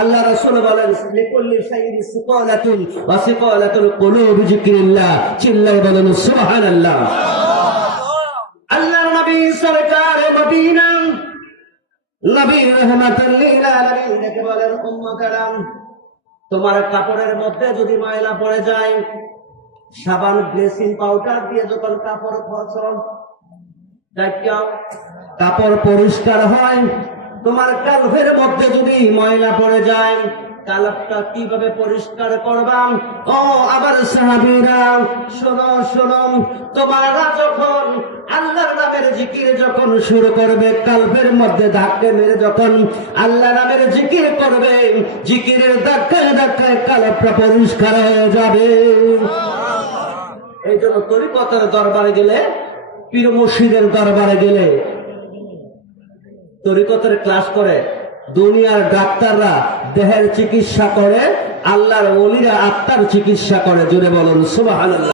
আল্লাহ রাসূল বলেন লিকুল্লি শাইইন সিকালাতুন ওয়া সিকালাতুল কুলুব যিকরিল্লাহ। চিল্লায়ে বলেন সুবহানাল্লাহ। আল্লাহর নবী সরকার মদিনা নবী রাহমাতুল লিল আলামিন ডেকে বলেন উম্মতারা, তোমার কাপড়ের মধ্যে যদি ময়লা পড়ে যায়, সাবান ব্লিচিং পাউডার দিয়ে যখন কাপড় ঘষো, কাপড় পরিষ্কার হয়। তোমার কালভের মধ্যে যদি ময়লা পড়ে যায়, কালভটা কিভাবে পরিষ্কার করবা? ও আবার সাহাবীরা শোনো শোনো, তোমরা যখন আল্লাহর নামের জিকির যখন শুরু করবে, কালভের মধ্যে ধাক্কা মেরে যখন আল্লাহ নামের জিকির করবে, জিকিরের ধাক্কায় ধাক্কায় কালভটা পরিষ্কার হয়ে যাবে। এই জন্য তরিকতের দরবারে গেলে, পীর মুর্শিদের দরবারে গেলে তরিকতের ক্লাস করে, দুনিয়ার ডাক্তাররা দেহের চিকিৎসা করে, আল্লাহর ওলিরা আত্মার চিকিৎসা করে। জোরে বলুন সুবহানাল্লাহ।